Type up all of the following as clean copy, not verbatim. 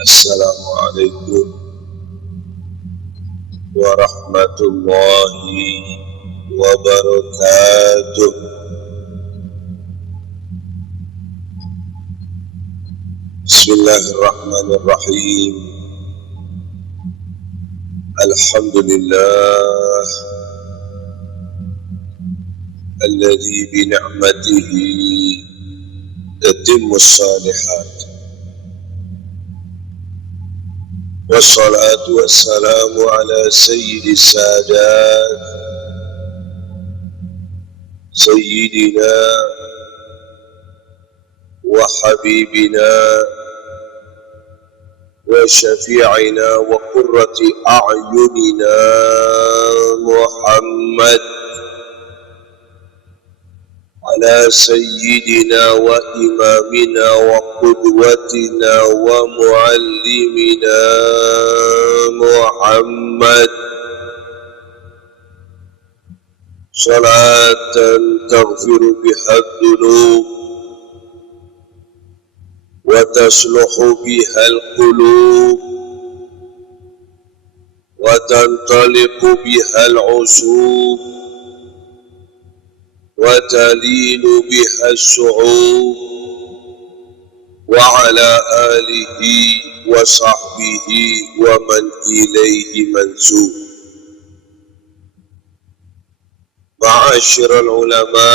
Assalamualaikum warahmatullahi wabarakatuh. Bismillahirrahmanirrahim. Alhamdulillah alladzi bi ni'matihi tatimmus shalihat. Wassalatu wassalamu ala sayyidi sadat sayyidina wa habibina wa syafi'ina wa qurrati a'yunina Muhammad ala sayyidina wa imamina wa qudwatina wa muallimina Muhammad salatan taghfiru biha dhunub wa tasluhu biha al-qulub wa tantaliqu biha al-usub wa talinu biha as-su'ub wa ala alihi wa sahbihi wa man ilayhi mansub. Ma'asyiral ulama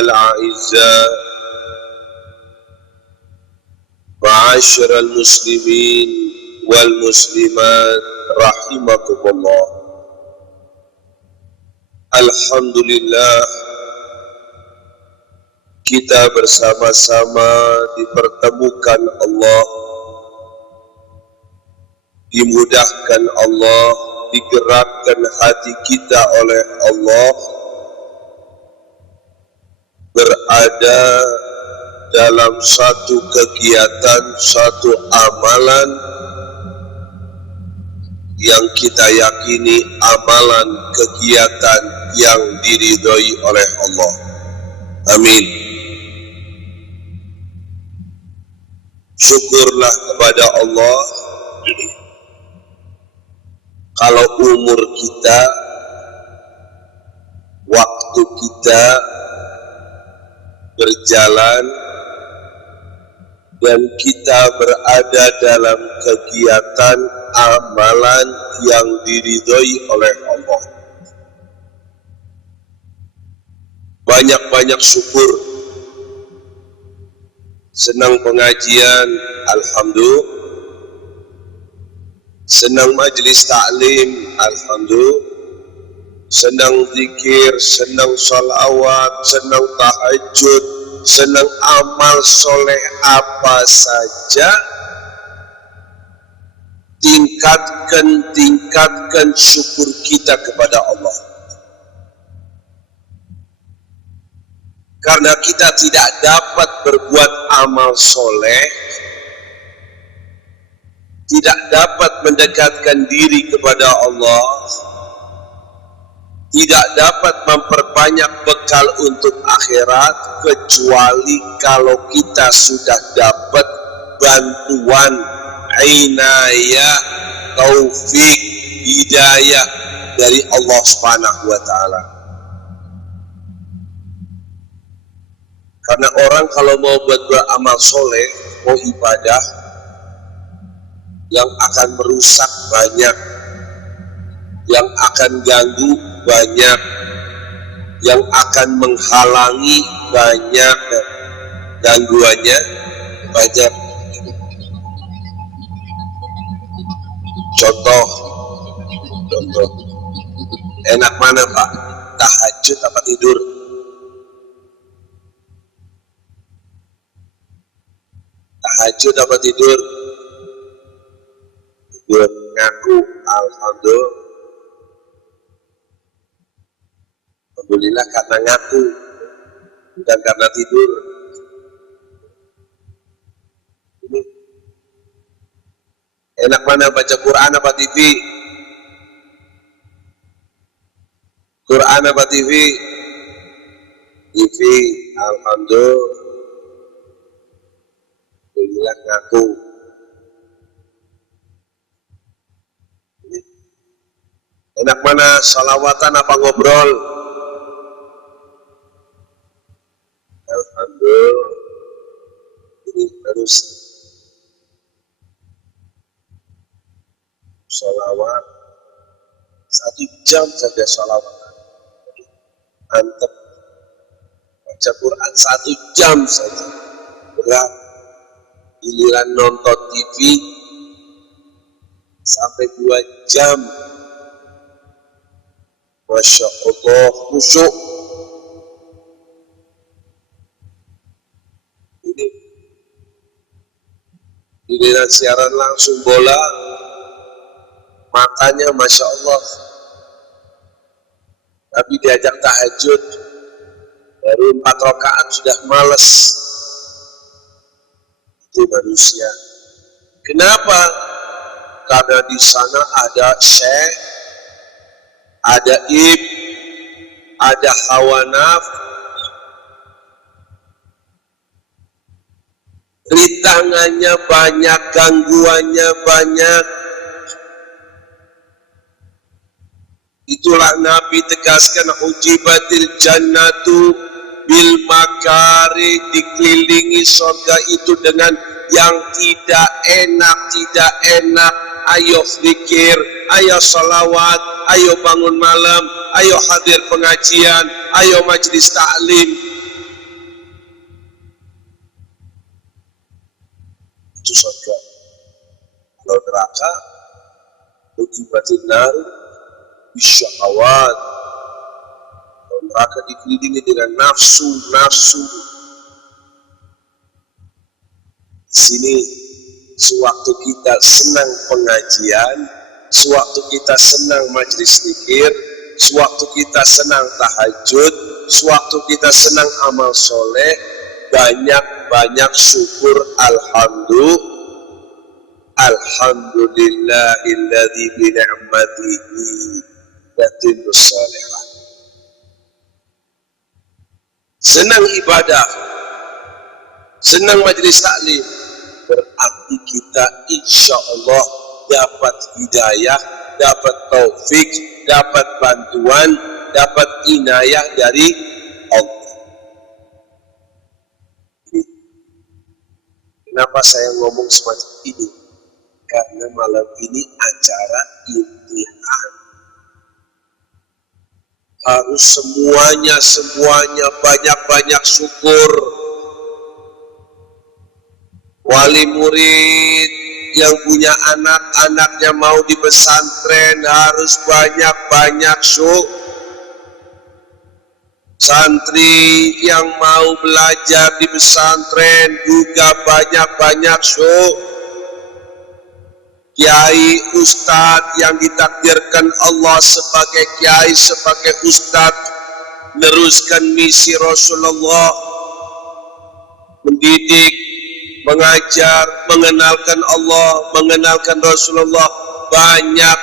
al-a'izza, ma'asyiral muslimin wal muslimat rahimakumullah. Alhamdulillah, kita bersama-sama dipertemukan Allah, dimudahkan Allah, digerakkan hati kita oleh Allah, berada dalam satu kegiatan, satu amalan yang kita yakini amalan kegiatan yang diridhoi oleh Allah. Amin. Syukurlah kepada Allah kalau umur kita, waktu kita berjalan dan kita berada dalam kegiatan amalan yang diridhoi oleh Allah. Banyak-banyak syukur. Senang pengajian, alhamdulillah. Senang majlis taklim, alhamdulillah. Senang zikir, senang salawat, senang tahajud, senang amal soleh apa saja. Tingkatkan syukur kita kepada Allah. Karena kita tidak dapat berbuat amal soleh, tidak dapat mendekatkan diri kepada Allah, tidak dapat memperbanyak bekal untuk akhirat, kecuali kalau kita sudah dapat bantuan, inayah, taufik, hidayah dari Allah Subhanahu wa Ta'ala. Karena orang kalau mau beramal soleh, mau ibadah, yang akan merusak banyak, yang akan ganggu banyak, yang akan menghalangi banyak, gangguannya banyak. Contoh, enak mana Pak? Tahajud apa tidur? Tahajud apa tidur? Tidur. Ngaku, alhamdulillah. Alhamdulillah karena ngaku, bukan karena tidur. Enak mana baca Quran apa TV? Quran apa TV? TV, alhamdulillah. Alhamdulillah ngaku. Enak mana, salawatan apa ngobrol? Alhamdulillah. Ini harus salawat 1 jam saja salawat. Antep baca Quran 1 jam saja. Berat. Giliran nonton TV sampai 2 jam. Masya Allah, khusyuk. Ini giliran siaran langsung bola, matanya Masya Allah. Tapi diajak tahajud, baru 4 rakaat sudah males. Itu manusia. Kenapa? Karena di sana ada syekh, ada ada hawa nafsu, rintangannya banyak, gangguannya banyak. Itulah Nabi tegaskan, ujibatil jannatu bil makari, dikelilingi surga itu dengan yang tidak enak. Ayo zikir, ayo salawat, ayo bangun malam, ayo hadir pengajian, ayo majlis taklim. Itu surga. Kalau neraka, ujibatil nar bisyahawat. Neraka dikelilingi dengan nafsu. Di sini sewaktu kita senang pengajian, sewaktu kita senang majelis zikir, sewaktu kita senang tahajud, sewaktu kita senang amal soleh, banyak syukur. Alhamdulillahilladzi bi ni'matihi tatimmus shalihat. Senang ibadah, senang majelis taklim, berarti kita insya Allah dapat hidayah, dapat taufik, dapat bantuan, dapat inayah dari Allah. Kenapa saya ngomong semacam ini? Karena malam ini acara imtihan. Harus semuanya banyak syukur. Wali murid yang punya anak-anaknya mau di pesantren harus banyak syukur. Santri yang mau belajar di pesantren juga banyak syukur. Kiai ustadz yang ditakdirkan Allah sebagai kiai, sebagai ustadz, meneruskan misi Rasulullah, mendidik, mengajar, mengenalkan Allah, mengenalkan Rasulullah, banyak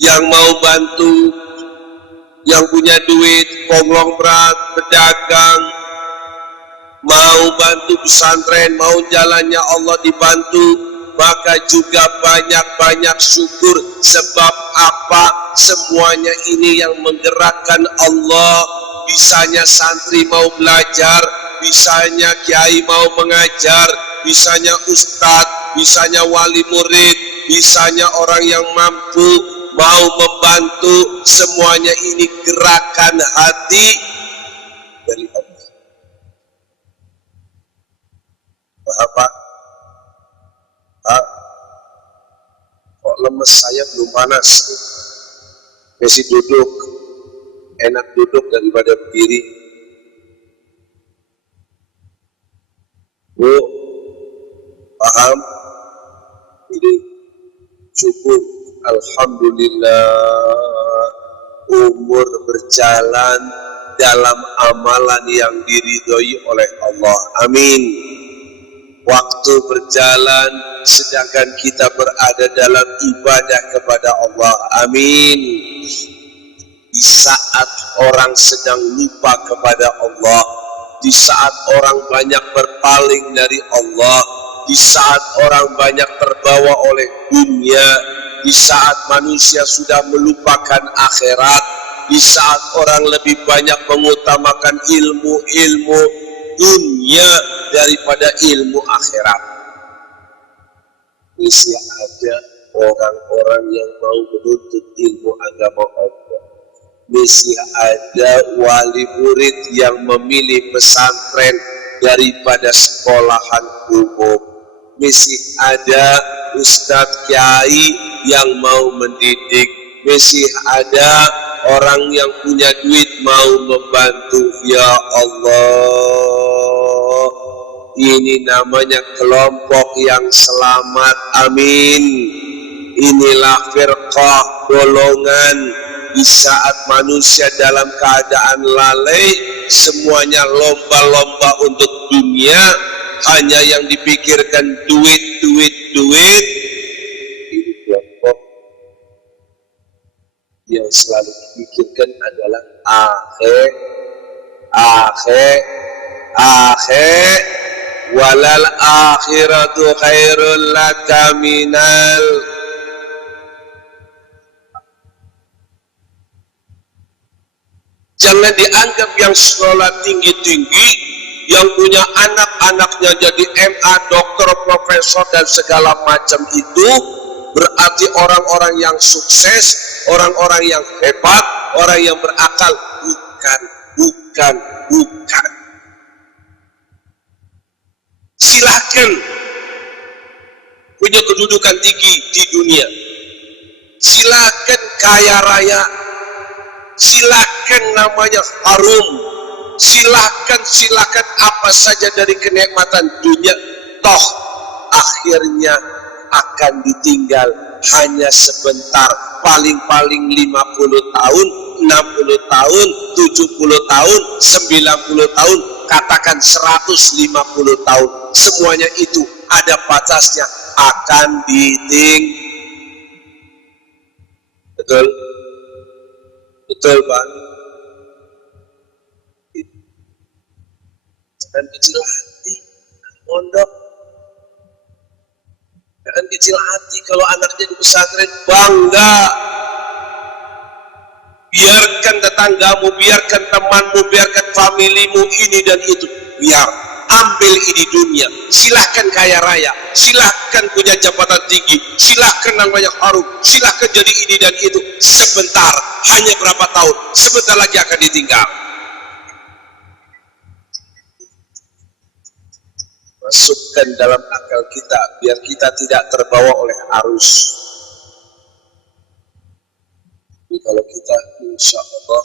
yang mau bantu, yang punya duit, konglomerat, pedagang, mau bantu pesantren, mau jalannya Allah dibantu, maka juga banyak syukur. Sebab apa? Semuanya ini yang menggerakkan Allah. Bisanya santri mau belajar, bisanya kiai mau mengajar, bisanya ustadz, bisanya wali murid, bisanya orang yang mampu mau membantu. Semuanya ini gerakan hati dari Allah. Pak, kok lemes, saya belum panas, masih duduk, enak duduk daripada berdiri. Bu, paham? Ini cukup. Alhamdulillah, umur berjalan dalam amalan yang diridhoi oleh Allah. Amin. Waktu berjalan sedangkan kita berada dalam ibadah kepada Allah. Amin. Di saat orang sedang lupa kepada Allah, di saat orang banyak berpaling dari Allah, di saat orang banyak terbawa oleh dunia, di saat manusia sudah melupakan akhirat, di saat orang lebih banyak mengutamakan ilmu dunia daripada ilmu akhirat. Masih ada orang-orang yang mau menuntut ilmu agama Allah. Masih ada wali murid yang memilih pesantren daripada sekolahan umum. Masih ada ustadz kiai yang mau mendidik. Masih ada orang yang punya duit mau membantu. Ya Allah, ini namanya kelompok yang selamat. Amin. Inilah firqah, golongan. Di saat manusia dalam keadaan lalai, semuanya lomba-lomba untuk dunia, hanya yang dipikirkan duit. Ini kelompok yang selalu dipikirkan adalah akhir walal akhiratu khairul laka minal. Jangan dianggap yang sekolah tinggi-tinggi, yang punya anak-anaknya jadi MA, dokter, profesor, dan segala macam itu berarti orang-orang yang sukses, orang-orang yang hebat, orang yang berakal. Bukan. Silahkan punya kedudukan tinggi di dunia, silahkan kaya raya, silahkan namanya harum, silahkan apa saja dari kenikmatan dunia, toh akhirnya akan ditinggal hanya sebentar, paling-paling 50 tahun, 60 tahun, 70 tahun, 90 tahun, katakan 150 tahun, semuanya itu ada batasnya, akan betul Pak. Jangan kecil hati, pondok. Jangan kecil hati kalau anaknya di pesantren, bangga. Biarkan tetanggamu, biarkan temanmu, biarkan familimu ini dan itu. Biar ambil ini dunia. Silahkan kaya raya, silahkan punya jabatan tinggi, silahkan namanya harum, silahkan jadi ini dan itu. Sebentar, hanya berapa tahun, sebentar lagi akan ditinggal. Masukkan dalam akal kita biar kita tidak terbawa oleh arus. Jadi kalau kita insya Allah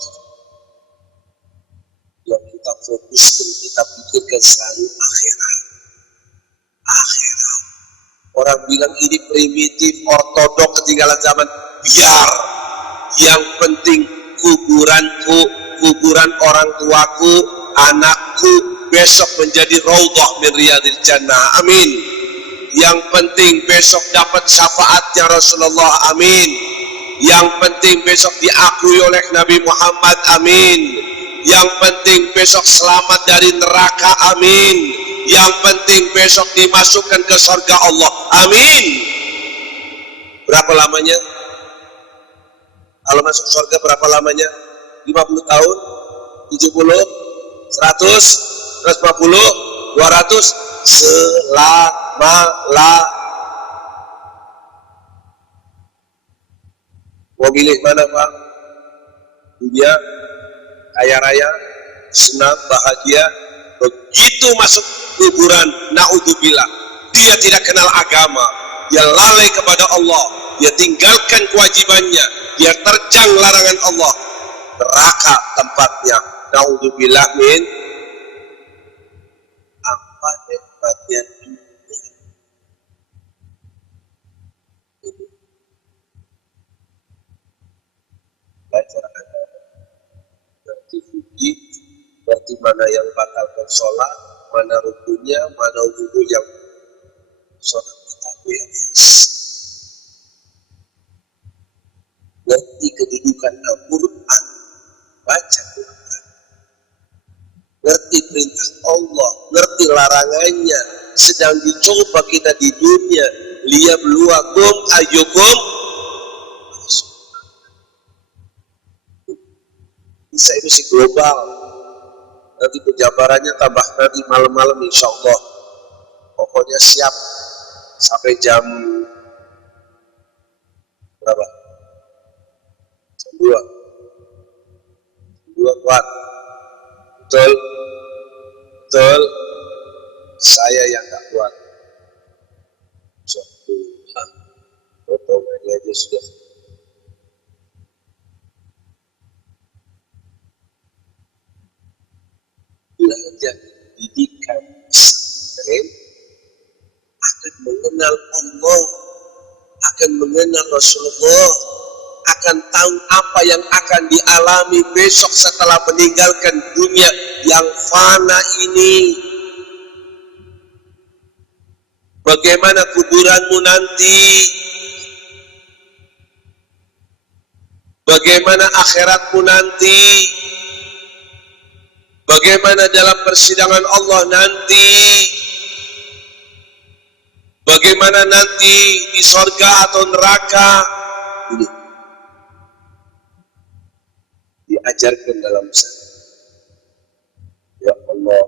yang kita fokuskan, kita pikirkan selalu akhirat. Orang bilang ini primitif, ortodok, ketinggalan zaman. Biar yang penting kuburanku, kuburan orang tuaku, anakku besok menjadi raudhah min riyadil jannah. Amin. Yang penting besok dapat syafaatnya Rasulullah. Amin. Yang penting besok diakui oleh Nabi Muhammad. Amin. Yang penting besok selamat dari neraka. Amin. Yang penting besok dimasukkan ke surga Allah. Amin. Berapa lamanya? Kalau masuk surga berapa lamanya? 50 tahun? 70? 100? 150? 200? Selama-lamanya. Mau pilih mana Pak? Dunia, kaya raya, senang, bahagia. Begitu masuk kuburan, naudzubillah, dia tidak kenal agama, dia lalai kepada Allah, dia tinggalkan kewajibannya, dia terjang larangan Allah. Neraka tempatnya, naudzubillah min. Apa nikmatnya dunia? Belajar agama, berarti fikih, berarti mana yang batalkan sholat, mana rukunnya, mana wudu yang sholat kita beres. Ngerti kedudukan Al-Quran, baca Quran, ngerti perintah Allah, ngerti larangannya, sedang dicoba kita di dunia. Liyabluwakum ayyukum. Bisa itu si global. Nanti penjabarannya tambah nanti malam-malam insya Allah. Pokoknya siap sampai jam berapa? Jam 2 kuat. Betul. Saya yang gak kuat. Potongannya aja sudah. Belajar didikan pesantren akan mengenal Allah, akan mengenal Rasulullah, akan tahu apa yang akan dialami besok setelah meninggalkan dunia yang fana ini. Bagaimana kuburanmu nanti, bagaimana akhiratmu nanti, bagaimana dalam persidangan Allah nanti, bagaimana nanti di surga atau neraka. Ini diajarkan dalam sana. Ya Allah,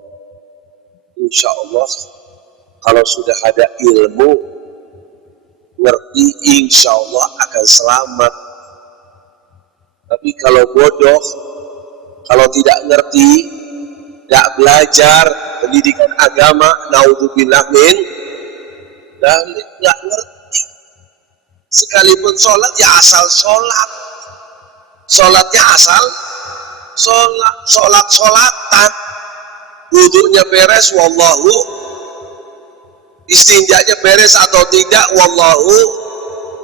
insya Allah kalau sudah ada ilmu, ngerti, insya Allah akan selamat. Tapi kalau bodoh, kalau tidak ngerti, tidak belajar pendidikan agama, naudzubillah min dzalik, nggak ngerti. Sekalipun sholat ya asal sholat, sholatnya asal sholat-sholatan, wudhunya beres, wallahu, istinjanya beres atau tidak, wallahu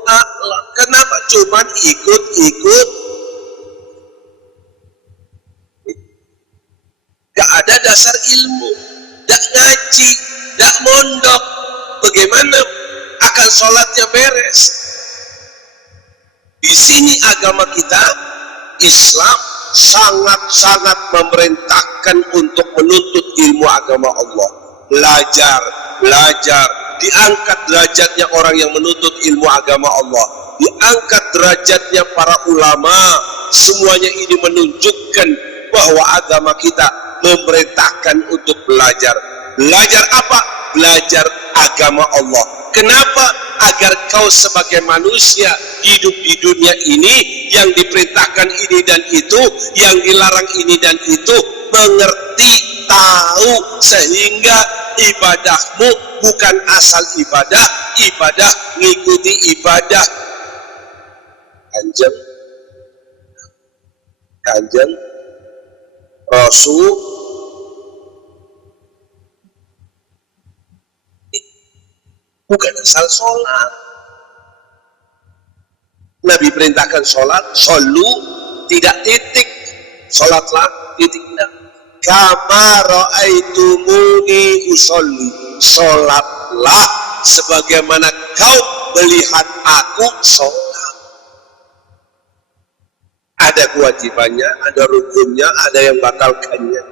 a'lam. Kenapa cuman ikut-ikut? Gak ada dasar ilmu, gak ngaji, gak mondok. Bagaimana akan sholatnya beres? Di sini agama kita Islam sangat-sangat memerintahkan untuk menuntut ilmu agama Allah. Belajar, diangkat derajatnya orang yang menuntut ilmu agama Allah, diangkat derajatnya para ulama. Semuanya ini menunjukkan bahwa agama kita memerintahkan untuk belajar. Belajar apa? Belajar agama Allah. Kenapa? Agar kau sebagai manusia hidup di dunia ini, yang diperintahkan ini dan itu, yang dilarang ini dan itu, mengerti, tahu, sehingga ibadahmu bukan asal ibadah, ibadah ngikuti ibadah. Kanjeng Rasul bukan asal sholat. Nabi perintahkan sholat, sholu, tidak titik, sholatlah, titik. Kama ra'aitumuni usolli, sholatlah sebagaimana kau melihat aku sholat. Ada kewajibannya, ada rukunnya, ada yang batalkannya.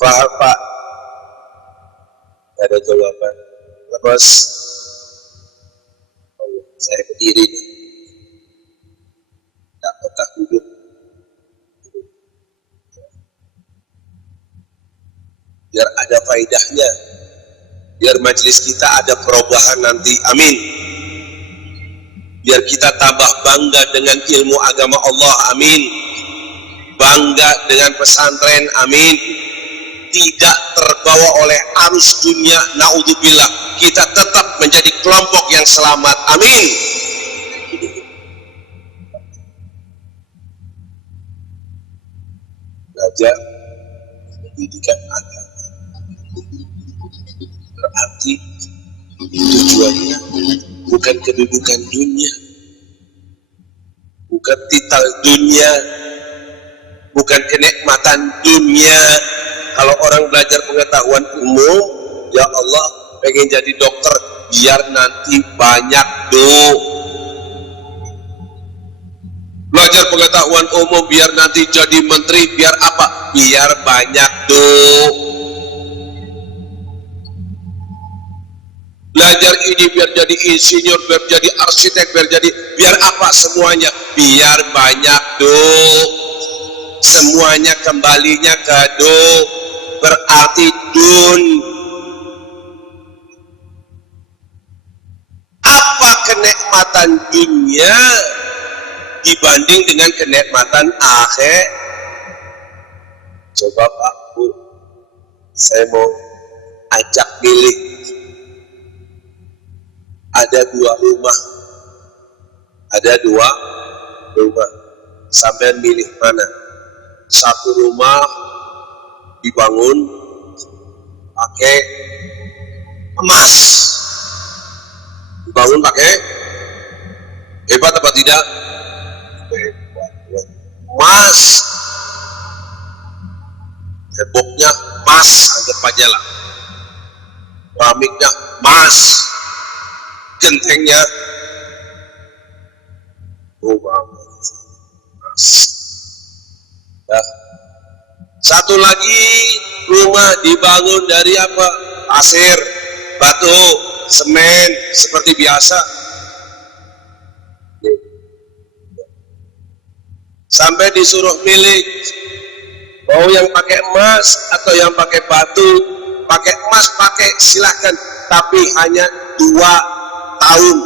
Paham Pak? Ada jawaban. Terus saya berdiri, tak betah duduk. Biar ada faedahnya, biar majelis kita ada perubahan nanti, amin. Biar kita tambah bangga dengan ilmu agama Allah, amin. Bangga dengan pesantren, amin. Tidak terbawa oleh arus dunia, naudzubillah. Kita tetap menjadi kelompok yang selamat, amin. Belajar pendidikan agama berarti tujuannya bukan kedudukan dunia, bukan titel dunia, bukan kenikmatan dunia. Kalau orang belajar pengetahuan umum, ya Allah pengen jadi dokter biar nanti banyak belajar pengetahuan umum biar nanti jadi menteri, biar apa? Biar banyak ini, biar jadi insinyur, biar jadi arsitek, biar apa semuanya, biar banyak semuanya kembalinya ke berarti apa kenikmatan dunia dibanding dengan kenikmatan akhir? Coba Pak Bu, saya mau ajak pilih, ada dua rumah, sampai milih mana? Satu rumah dibangun pakai emas, dibangun pakai, hebat apa tidak? Emas, temboknya emas, anggap aja lah, keramiknya emas, gentengnya emas. Nah, satu lagi rumah dibangun dari apa? Pasir, batu, semen, seperti biasa. Sampai disuruh milih, mau yang pakai emas atau yang pakai batu. Pakai emas, pakai, silahkan, tapi hanya 2 tahun,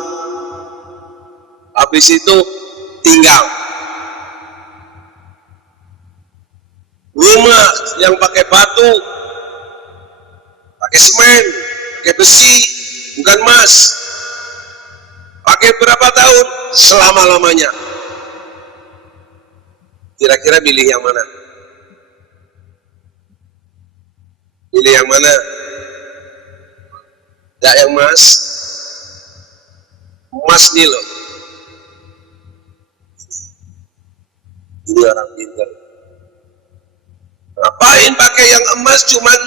habis itu tinggal. Rumah yang pakai batu, pakai semen, pakai besi, bukan emas, pakai berapa tahun? Selama-lamanya. Kira-kira pilih yang mana? Pilih yang mana? Enggak yang emas. Emas nih loh, ini orang pintar. Ngapain pakai yang emas cuman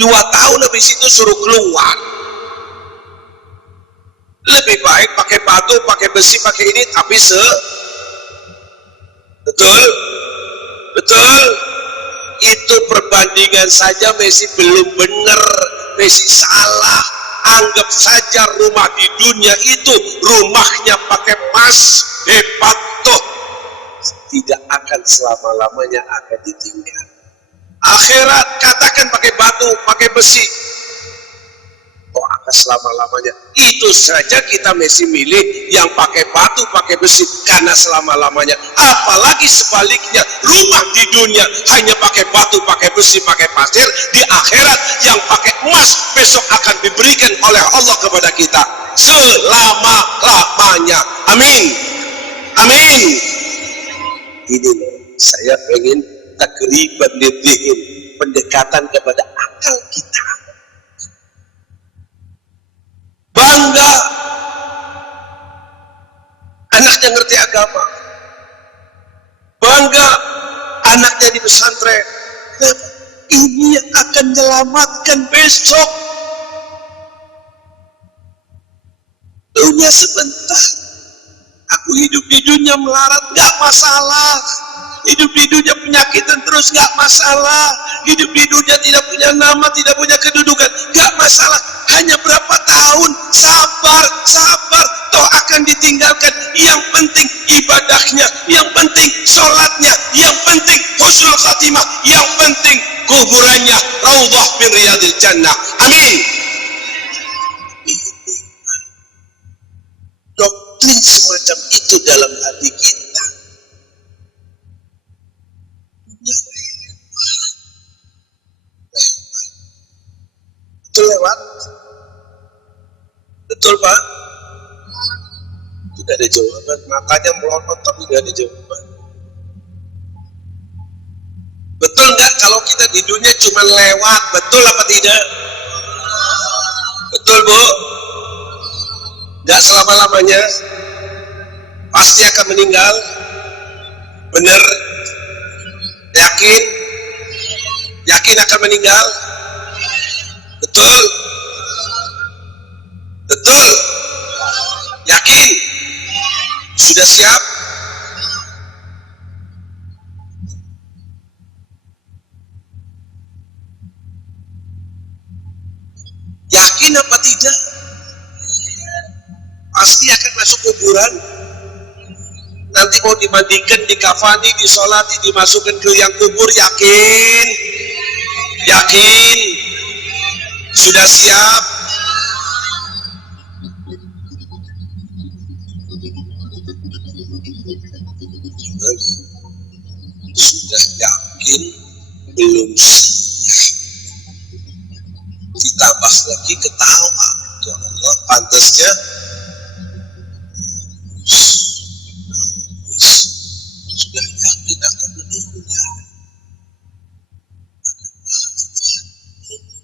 2 tahun, habis itu suruh keluar? Lebih baik pakai batu, pakai besi, pakai ini, tapi betul itu perbandingan saja masih belum benar, masih salah. Anggap saja rumah di dunia itu rumahnya pakai emas, hebat toh, tidak akan selama-lamanya akan ditinggal. Akhirat katakan pakai batu, pakai besi, toh akan selama-lamanya. Itu saja kita masih milih yang pakai batu, pakai besi, karena selama-lamanya. Apalagi sebaliknya, rumah di dunia hanya pakai batu, pakai besi, pakai pasir. Di akhirat yang pakai emas besok akan diberikan oleh Allah kepada kita selama-lamanya. Amin, amin. Ini saya ingin takriban lidhin, pendekatan kepada akal kita. Bangga anaknya ngerti agama, bangga anaknya di pesantren. Ini yang akan menyelamatkan besok. Dunia sebentar, aku hidup di dunia melarat gak masalah, hidup di dunia penyakitan terus gak masalah, hidup di dunia tidak punya nama, tidak punya kedudukan gak masalah. Hanya berapa tahun, sabar, toh akan ditinggalkan. Yang penting ibadahnya, yang penting sholatnya, yang penting husnul khatimah, yang penting kuburannya raudhah min riyadil jannah. Amin. Doktrin semacam itu dalam hati kita. Betul lewat? Betul Pak? Tidak ada jawaban, matanya melotot tapi tidak ada jawaban. Betul nggak kalau kita di dunia cuma lewat? Betul apa tidak? Betul Bu? Nggak selama-lamanya, pasti akan meninggal. Bener? Yakin? Yakin akan meninggal? Betul? Betul? Yakin? Sudah siap? Yakin apa tidak? masuk kuburan? Nanti mau dimandikan, dikafani, disolati, dimasukkan ke liang kubur, yakin? Yakin? Sudah siap? Sudah yakin? Belum siap. Ditambah lagi ketawa. Ya Allah, pantasnya sudah yakin akan meninggal.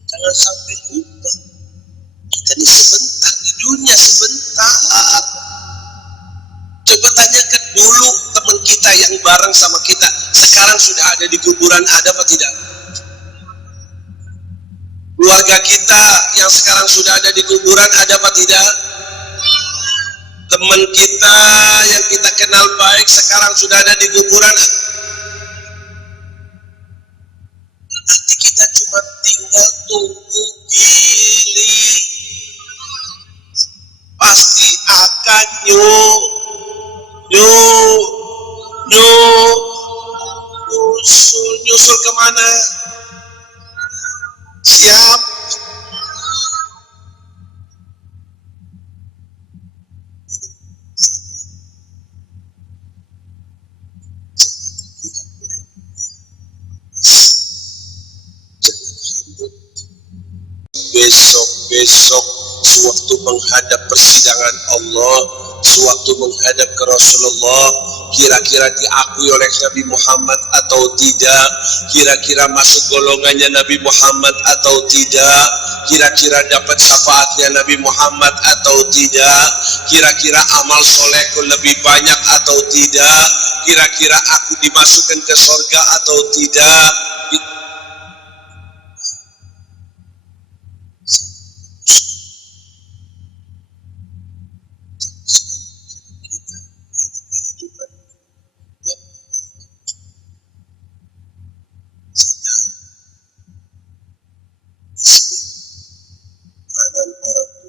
Jangan sampai lupa. Kita ini sebentar di dunia, sebentar. Coba tanyakan dulu teman kita yang bareng sama kita, sekarang sudah ada di kuburan, ada apa tidak? Keluarga kita yang sekarang sudah ada di kuburan, ada apa tidak? Teman kita yang kita kenal baik sekarang sudah ada di kuburan. Nanti kita cuma tinggal tunggu giling. Pasti akan nyusul kemana? Siap? Besok sewaktu menghadap persidangan Allah, sewaktu menghadap ke Rasulullah, kira-kira diakui oleh Nabi Muhammad atau tidak, kira-kira masuk golongannya Nabi Muhammad atau tidak, kira-kira dapat syafaatnya Nabi Muhammad atau tidak, kira-kira amal solehku lebih banyak atau tidak, kira-kira aku dimasukkan ke surga atau tidak.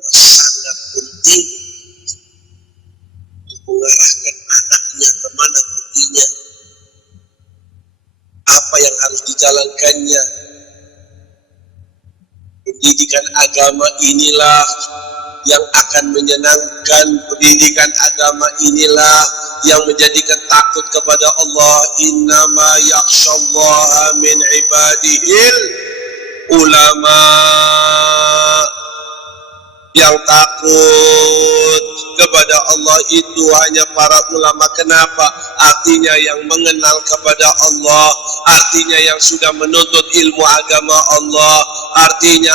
Sangat penting untuk mengarahkan anaknya kemana perginya, apa yang harus dijalankannya. Pendidikan agama inilah yang akan menyenangkan, pendidikan agama inilah yang menjadikan takut kepada Allah. Innama yakhshallaha min ibadihil ulama. Yang takut kepada Allah itu hanya para ulama. Kenapa? Artinya yang mengenal kepada Allah, artinya yang sudah menuntut ilmu agama Allah, artinya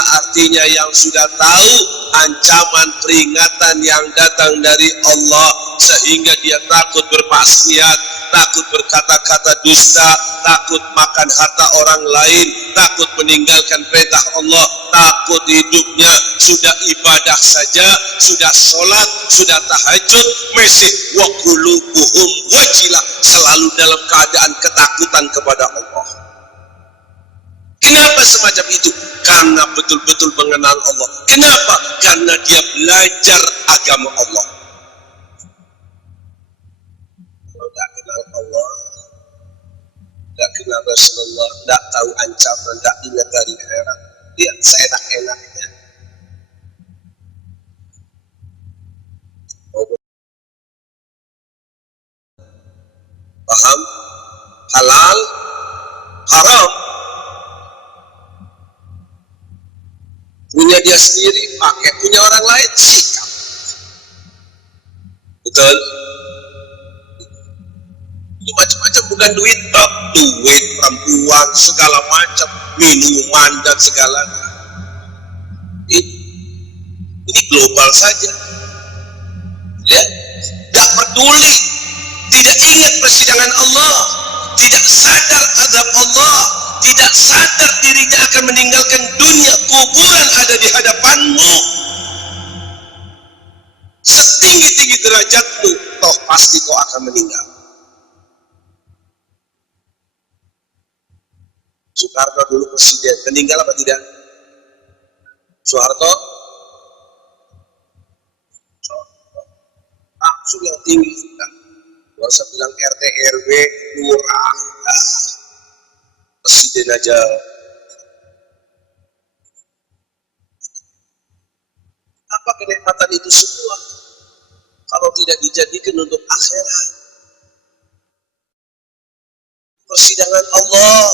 yang sudah tahu ancaman peringatan yang datang dari Allah, sehingga dia takut bermaksiat, takut berkata-kata dusta, takut makan harta orang lain, takut meninggalkan perintah Allah, takut hidupnya sudah ibadah saja, sudah sholat, sudah tahajud, masih wa qulubuhum wajilah, selalu dalam keadaan ketakutan kepada Allah. Kenapa semacam itu? Karena betul-betul mengenal Allah. Kenapa? Karena dia belajar agama Allah. Kalau tidak kenal Allah, tidak kenal Rasulullah, tidak tahu ancaman, tidak ingat dari akhirat, dia seenak-enaknya. Paham? Halal, haram. Punya dia sendiri, pakai punya orang lain, sikap. Betul? Itu macam-macam, bukan duit, duit, perempuan, segala macam, minuman dan segalanya. Ini global saja. Ya, tidak peduli, tidak ingat persidangan Allah, tidak sadar azab Allah, tidak sadar dirinya akan meninggalkan dunia, kuburan ada di hadapanmu. Setinggi-tinggi derajatmu, toh pasti kau akan meninggal. Soekarno dulu presiden, meninggal apa tidak? Soeharto tertinggi kita. Gak usah bilang RT RW lurah, presiden aja. Apa kenikmatan itu semua kalau tidak dijadikan untuk akhirat? Persidangan Allah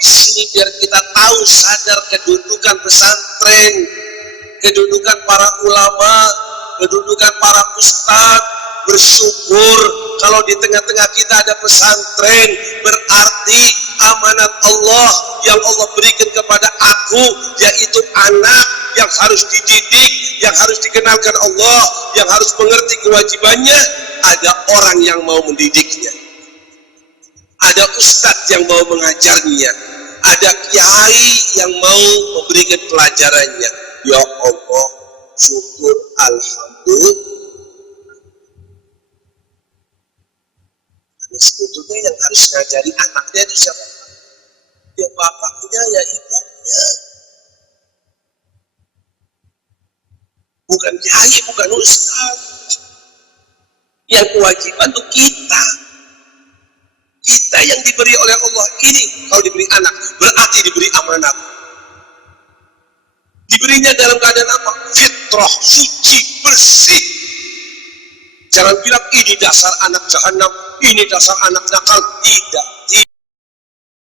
di sini biar kita tahu, sadar kedudukan pesantren, kedudukan para ulama, kedudukan para ustadz. Bersyukur kalau di tengah-tengah kita ada pesantren, berarti amanat Allah yang Allah berikan kepada aku, yaitu anak yang harus dididik, yang harus dikenalkan Allah, yang harus mengerti kewajibannya. Ada orang yang mau mendidiknya, ada ustadz yang mau mengajarnya, ada kiai yang mau memberikan pelajarannya. Ya Allah, syukur, alhamdulillah. Sebetulnya yang harus ngajari anaknya itu siapa? Ya bapaknya, ya ibunya. Bukan kiai, bukan ustaz. Yang kewajiban itu kita. Kita yang diberi oleh Allah ini, kalau diberi anak, berarti diberi amanat. Diberinya dalam keadaan apa? Fitrah, suci, bersih. Jangan bilang ini dasar anak jahanam, ini dasar anak nakal. Tidak.